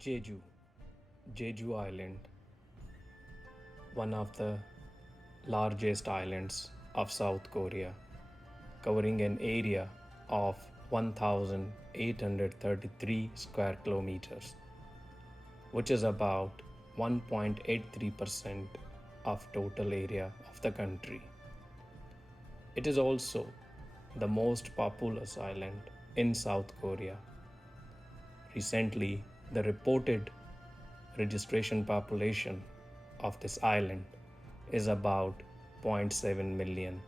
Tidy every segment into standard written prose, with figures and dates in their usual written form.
Jeju, Jeju Island, one of the largest islands of South Korea, covering an area of 1,833 square kilometers, which is about 1.83% of total area of the country. It is also the most populous island in South Korea. Recently, the reported registration population of this island is about 0.7 million.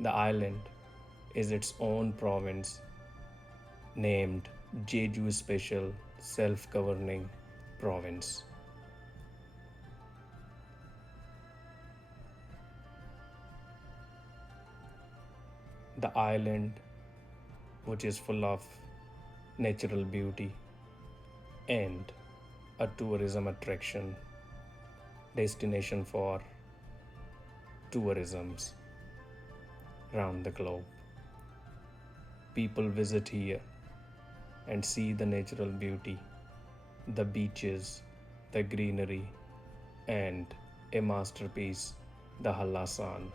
The island is its own province named Jeju Special Self-Governing Province. The island, which is full of natural beauty and a tourism attraction, destination for tourisms around the globe. People visit here and see the natural beauty, the beaches, the greenery, and a masterpiece, the Halasan.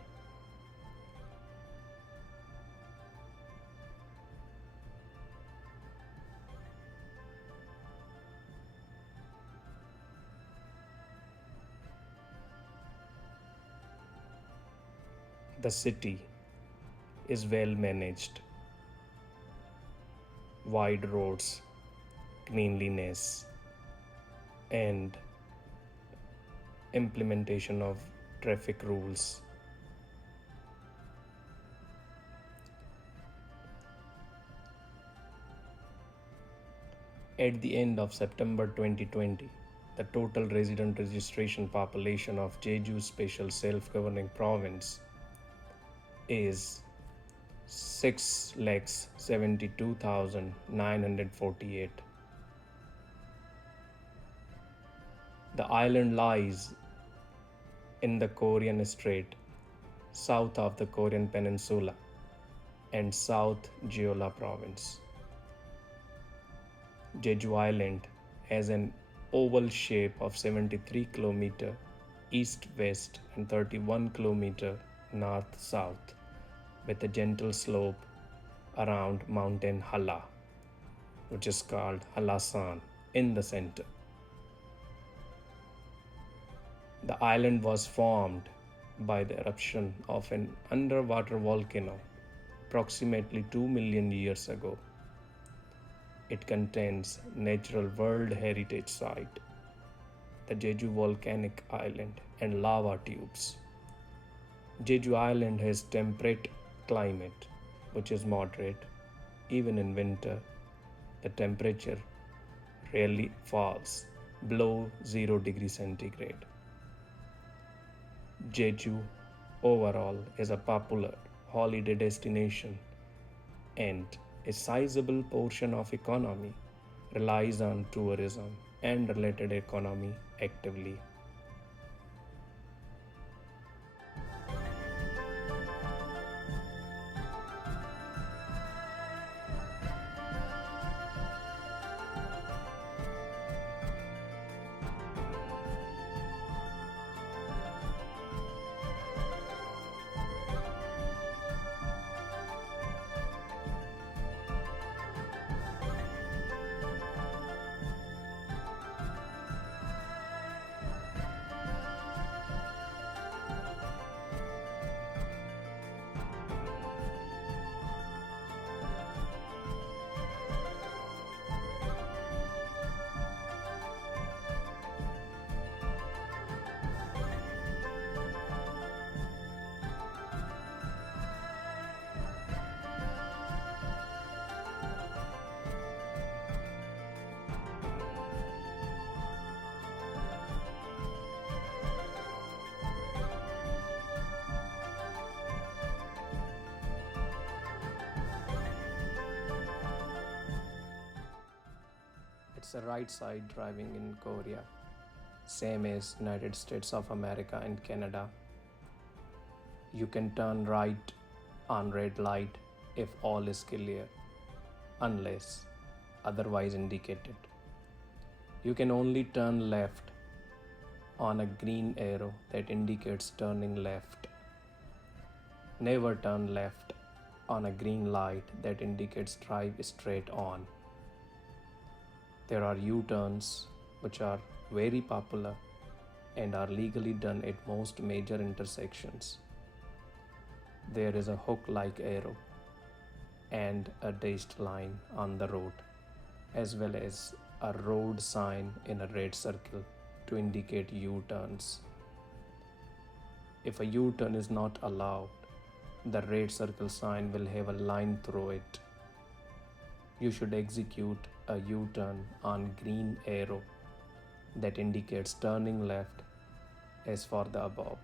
The city is well managed, wide roads, cleanliness, and implementation of traffic rules. At the end of September 2020, the total resident registration population of Jeju Special Self-Governing Province is 6,72,948. The island lies in the Korean Strait, south of the Korean Peninsula, and South Jeolla Province. Jeju Island has an oval shape of 73 km east-west and 31 km north-south, with a gentle slope around Mountain Hala, which is called Halasan, in the center. The island was formed by the eruption of an underwater volcano approximately 2 million years ago. It contains natural World Heritage Site, the Jeju Volcanic Island, and lava tubes. Jeju Island has temperate climate, which is moderate. Even in winter, the temperature rarely falls below 0 degrees centigrade. Jeju overall is a popular holiday destination, and a sizable portion of economy relies on tourism and related economy actively. It's a right side driving in Korea, same as United States of America and Canada. You can turn right on red light if all is clear, unless otherwise indicated. You can only turn left on a green arrow that indicates turning left. Never turn left on a green light that indicates drive straight on. There are U-turns which are very popular and are legally done at most major intersections. There is a hook-like arrow and a dashed line on the road, as well as a road sign in a red circle to indicate U-turns. If a U-turn is not allowed, the red circle sign will have a line through it. You should execute a U-turn on green arrow that indicates turning left as for the above.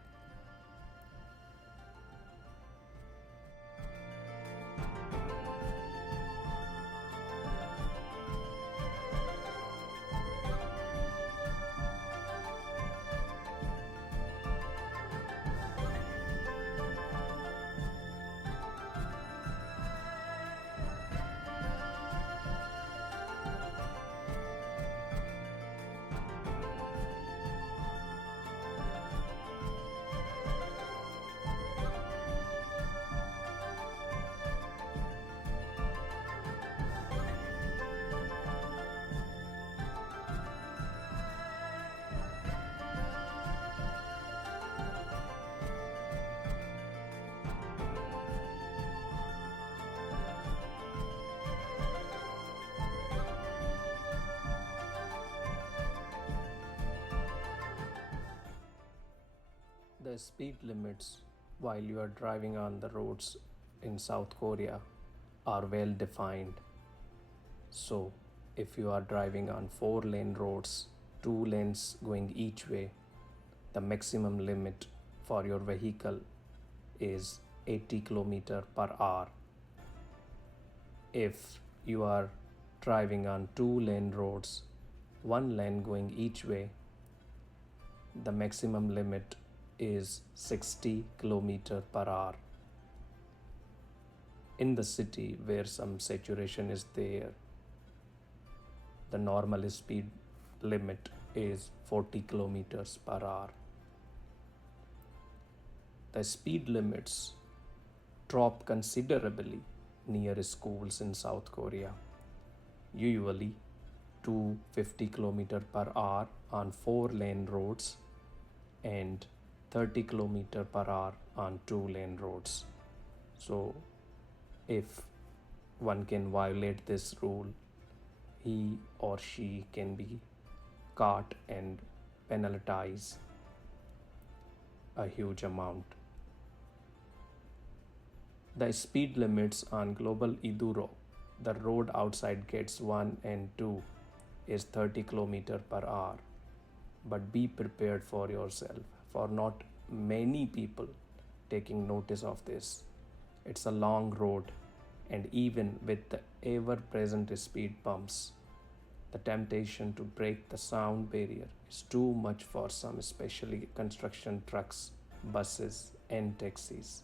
The speed limits while you are driving on the roads in South Korea are well defined. So, if you are driving on 4-lane roads, 2 lanes going each way, the maximum limit for your vehicle is 80 km per hour. If you are driving on 2-lane roads, 1 lane going each way, the maximum limit is 60 km per hour. In the city where some saturation is there, the normal speed limit is 40 km per hour. The speed limits drop considerably near schools in South Korea, usually to 50 km per hour on 4-lane roads and 30 km per hour on 2-lane roads. So if one can violate this rule, he or she can be caught and penalized a huge amount. The speed limits on Global Iduro, the road outside gates 1 and 2, is 30 km per hour. But be prepared for yourself, for not many people taking notice of this. It's a long road, and even with the ever-present speed bumps, the temptation to break the sound barrier is too much for some, especially construction trucks, buses, and taxis.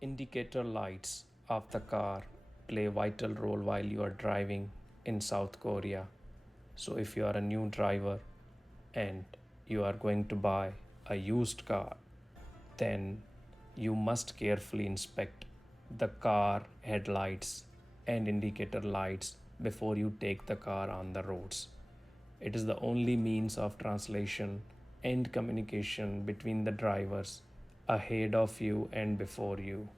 Indicator lights of the car play a vital role while you are driving in South Korea. So if you are a new driver and you are going to buy a used car, then you must carefully inspect the car headlights and indicator lights before you take the car on the roads. It is the only means of translation and communication between the drivers ahead of you and before you.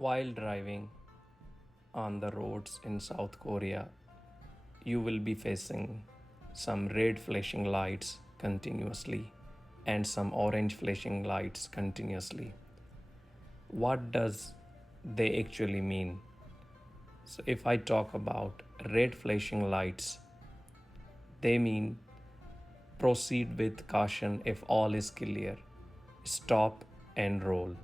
While driving on the roads in South Korea, you will be facing some red flashing lights continuously and some orange flashing lights continuously. What does they actually mean? So if I talk about red flashing lights, they mean proceed with caution if all is clear. Stop and roll.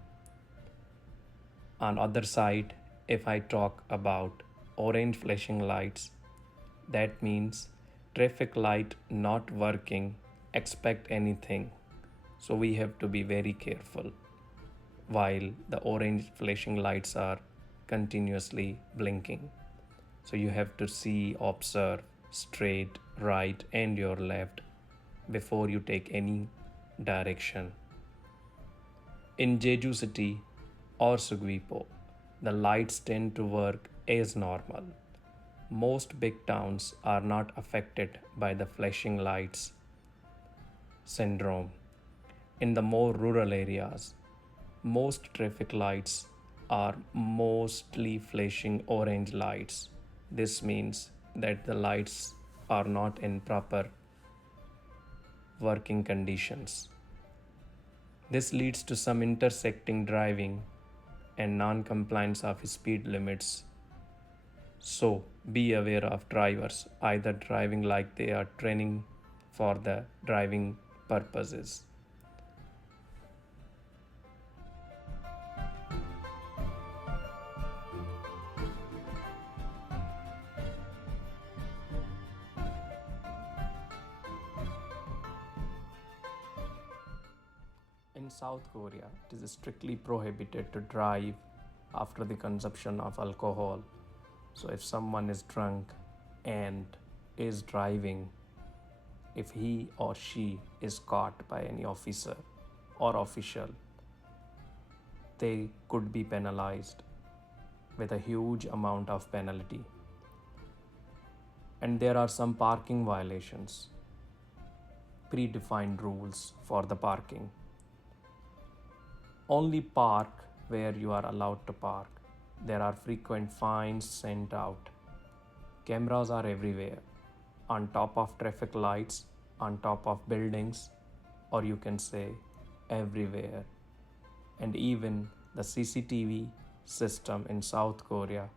On other side, if I talk about orange flashing lights, that means traffic light not working, expect anything. So we have to be very careful while the orange flashing lights are continuously blinking. So you have to see, observe straight, right, and your left before you take any direction. In Jeju city or Sugwipo, the lights tend to work as normal. Most big towns are not affected by the flashing lights syndrome. In the more rural areas, most traffic lights are mostly flashing orange lights. This means that the lights are not in proper working conditions. This leads to some intersecting driving and non-compliance of speed limits. So be aware of drivers either driving like they are training for the driving purposes. In South Korea, it is strictly prohibited to drive after the consumption of alcohol. So, if someone is drunk and is driving, if he or she is caught by any officer or official, they could be penalized with a huge amount of penalty. And there are some parking violations, predefined rules for the parking. Only park where you are allowed to park. There are frequent fines sent out. Cameras are everywhere, on top of traffic lights, on top of buildings, or you can say everywhere. And even the CCTV system in South Korea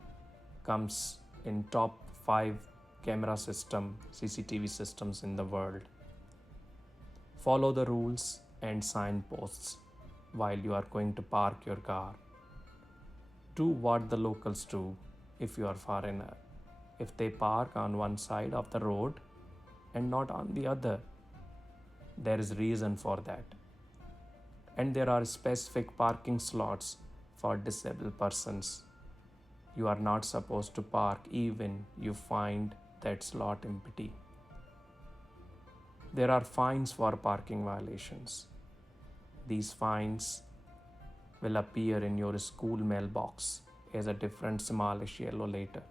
comes in top 5 camera system CCTV systems in the world. Follow the rules and signposts while you are going to park your car. Do what the locals do if you are foreigner. If they park on one side of the road and not on the other, there is reason for that. And there are specific parking slots for disabled persons. You are not supposed to park even you find that slot empty. There are fines for parking violations. These fines will appear in your school mailbox as a different smallish yellow letter,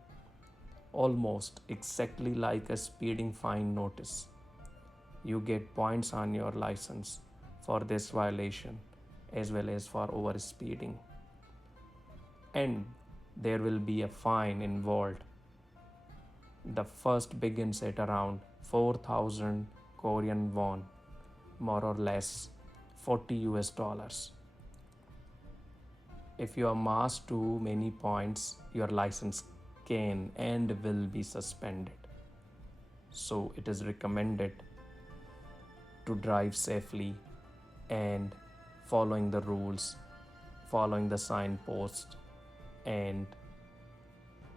almost exactly like a speeding fine notice. You get points on your license for this violation as well as for over speeding. And there will be a fine involved. The first begins at around 4,000 Korean won, more or less $40. If you amass too many points, your license can and will be suspended. So it is recommended to drive safely and following the rules, following the signpost, and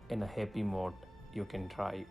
in a happy mode you can drive.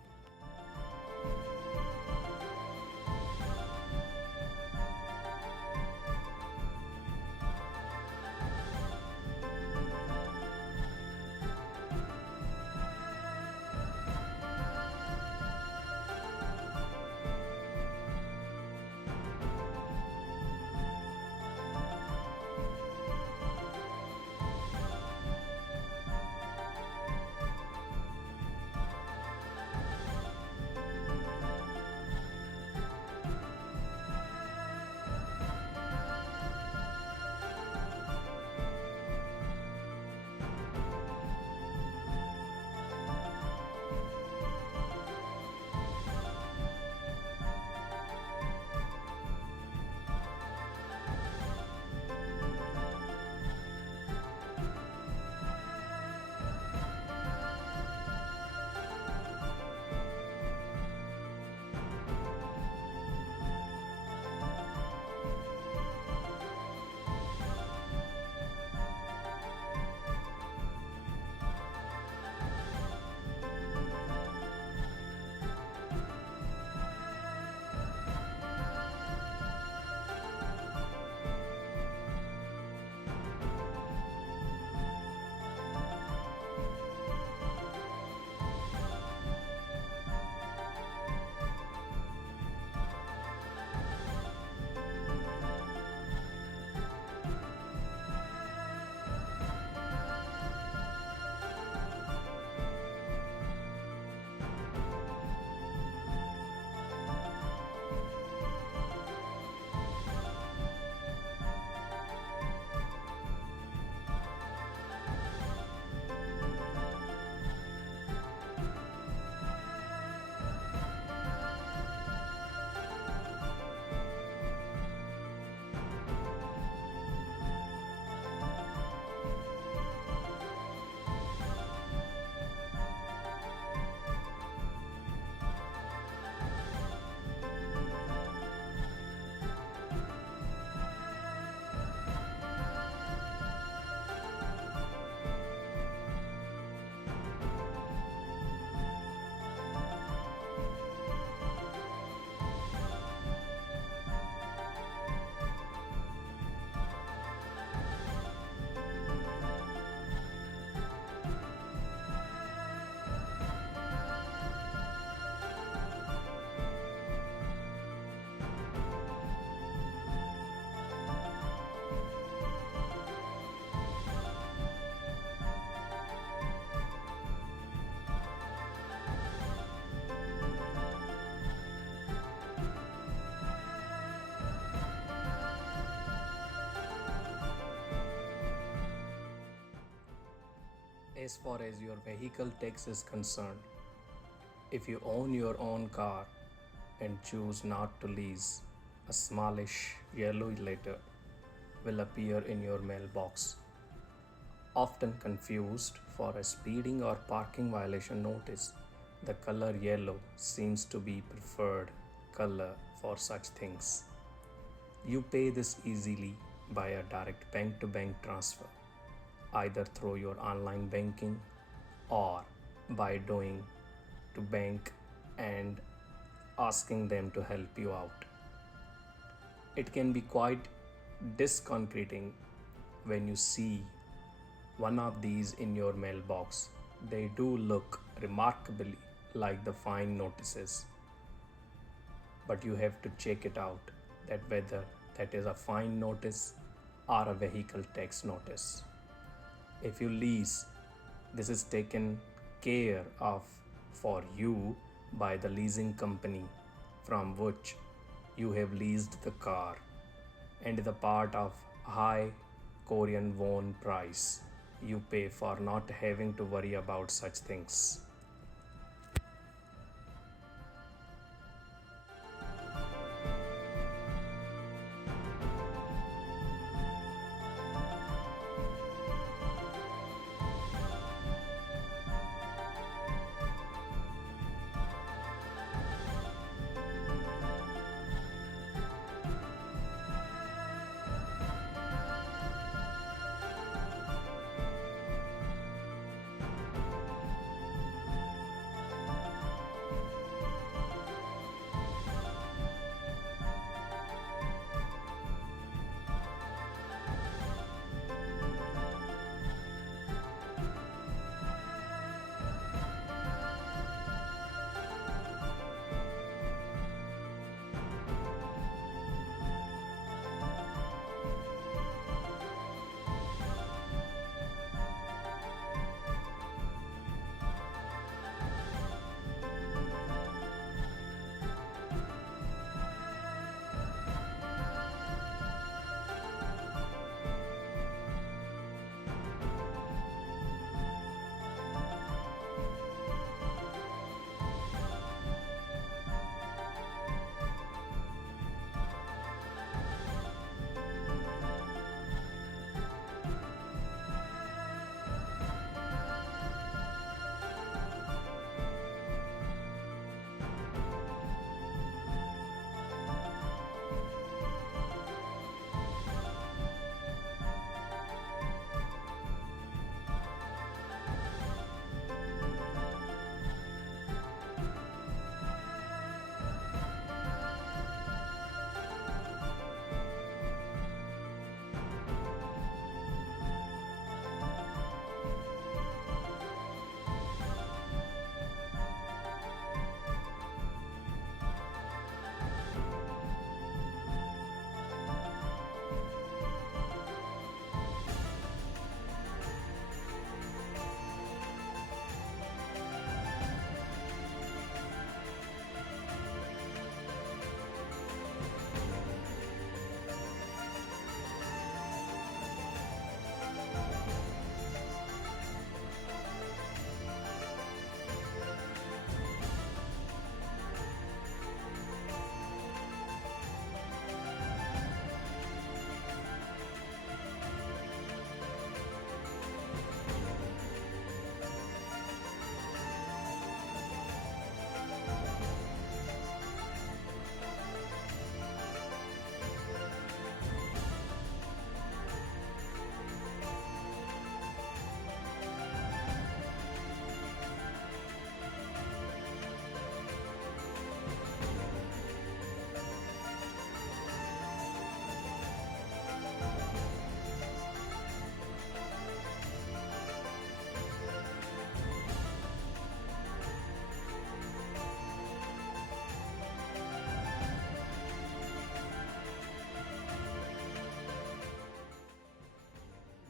As far as your vehicle tax is concerned, if you own your own car and choose not to lease, a smallish yellow letter will appear in your mailbox. Often confused for a speeding or parking violation notice, the color yellow seems to be preferred color for such things. You pay this easily by a direct bank to bank transfer, either through your online banking or by going to bank and asking them to help you out. It can be quite disconcerting when you see one of these in your mailbox. They do look remarkably like the fine notices, but you have to check it out that whether that is a fine notice or a vehicle tax notice. If you lease, this is taken care of for you by the leasing company from which you have leased the car, and the part of high Korean won price you pay for not having to worry about such things.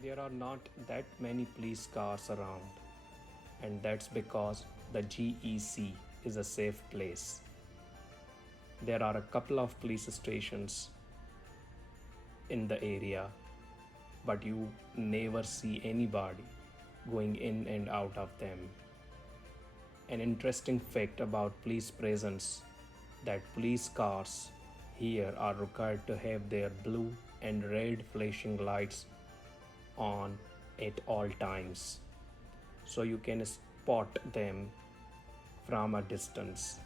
There are not that many police cars around, and that's because the GEC is a safe place. There are a couple of police stations in the area, but you never see anybody going in and out of them. An interesting fact about police presence that police cars here are required to have their blue and red flashing lights on at all times so you can spot them from a distance.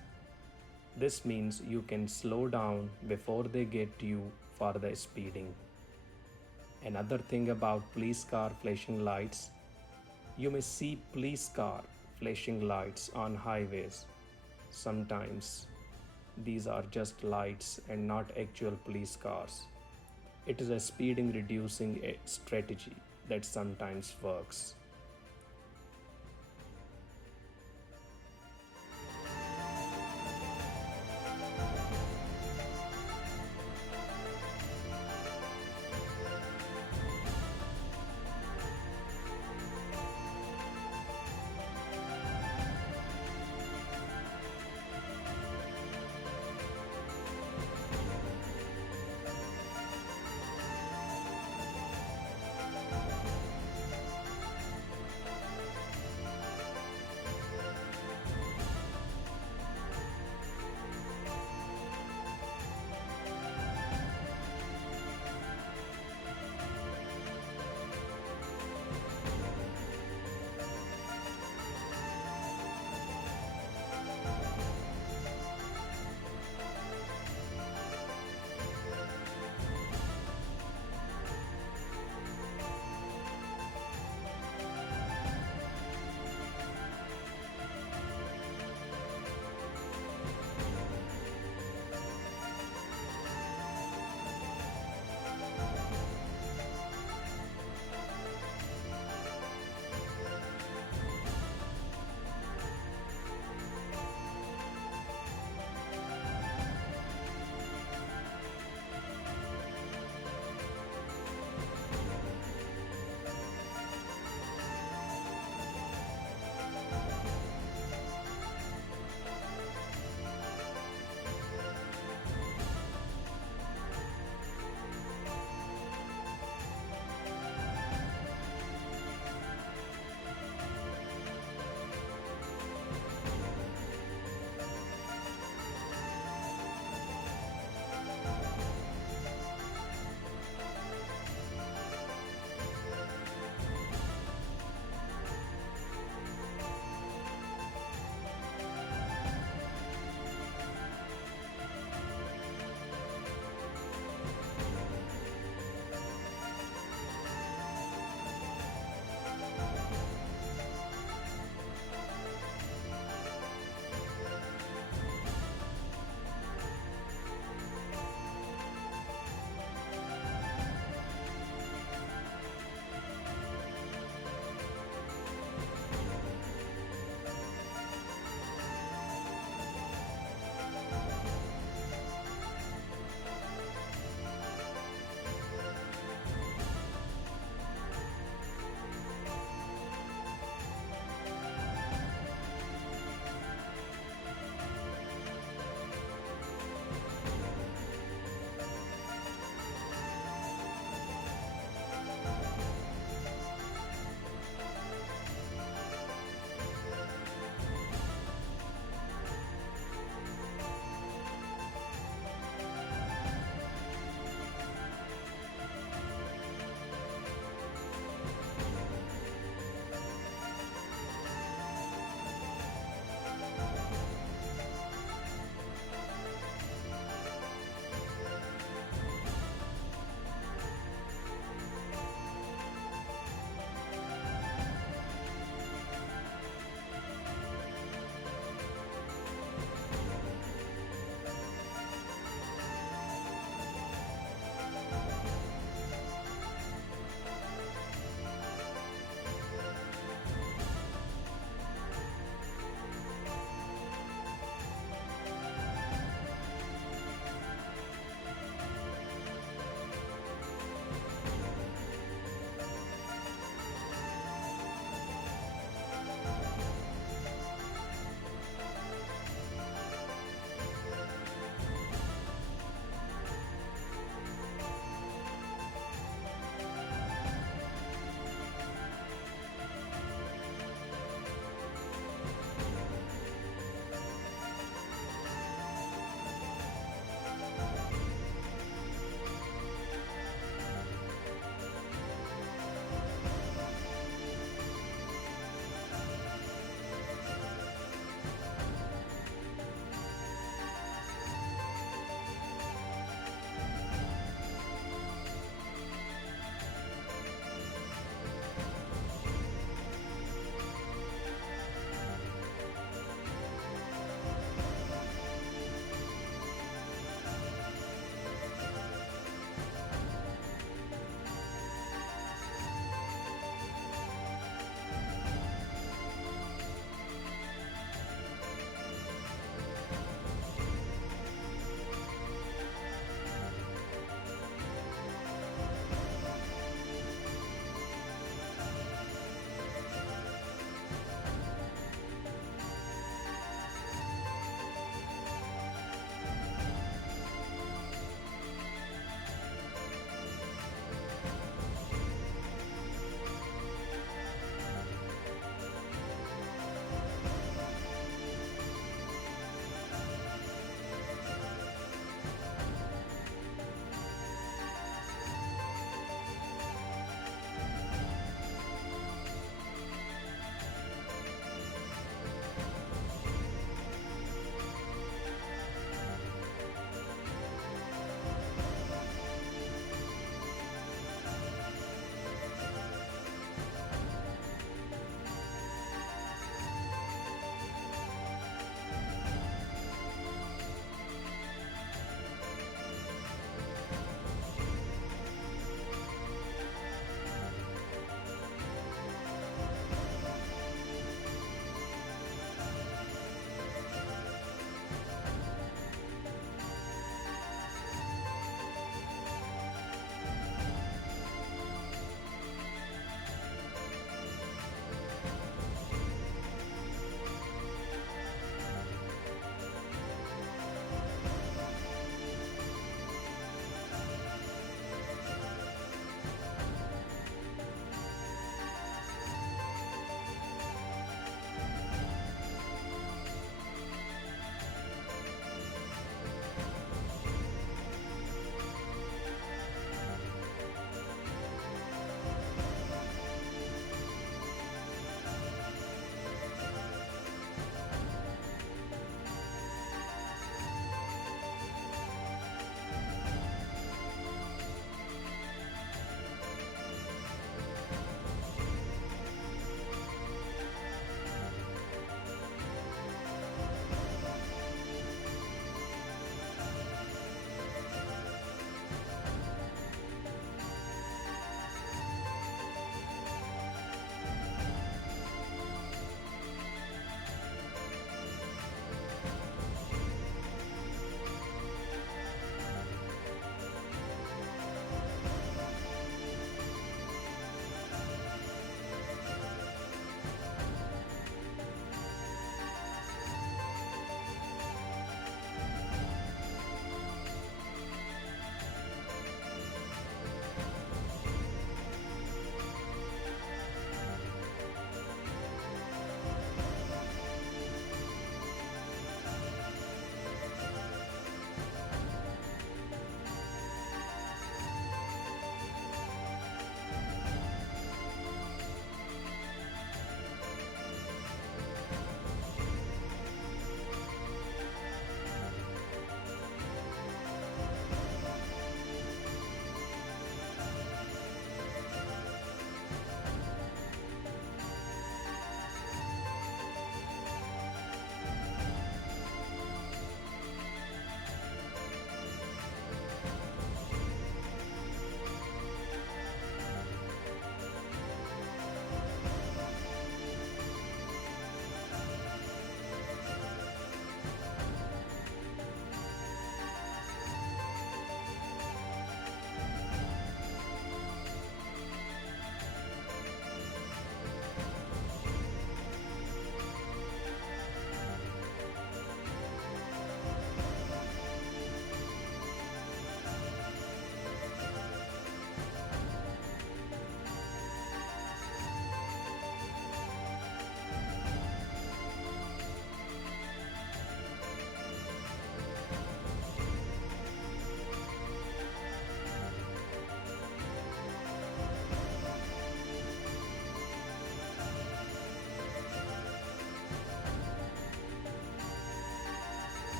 This means you can slow down before they get you for the speeding. Another thing about police car flashing lights, you may see police car flashing lights on highways. Sometimes these are just lights and not actual police cars. It is a speeding reducing a strategy that sometimes works.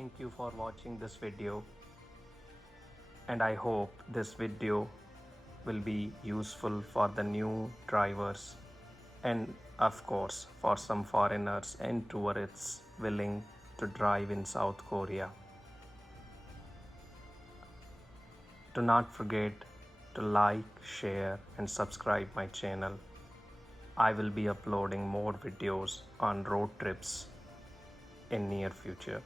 Thank you for watching this video, and I hope this video will be useful for the new drivers and of course for some foreigners and tourists willing to drive in South Korea. Do not forget to like, share and subscribe my channel. I will be uploading more videos on road trips in near future.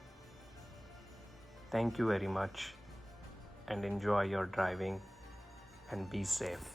Thank you very much and enjoy your driving and be safe.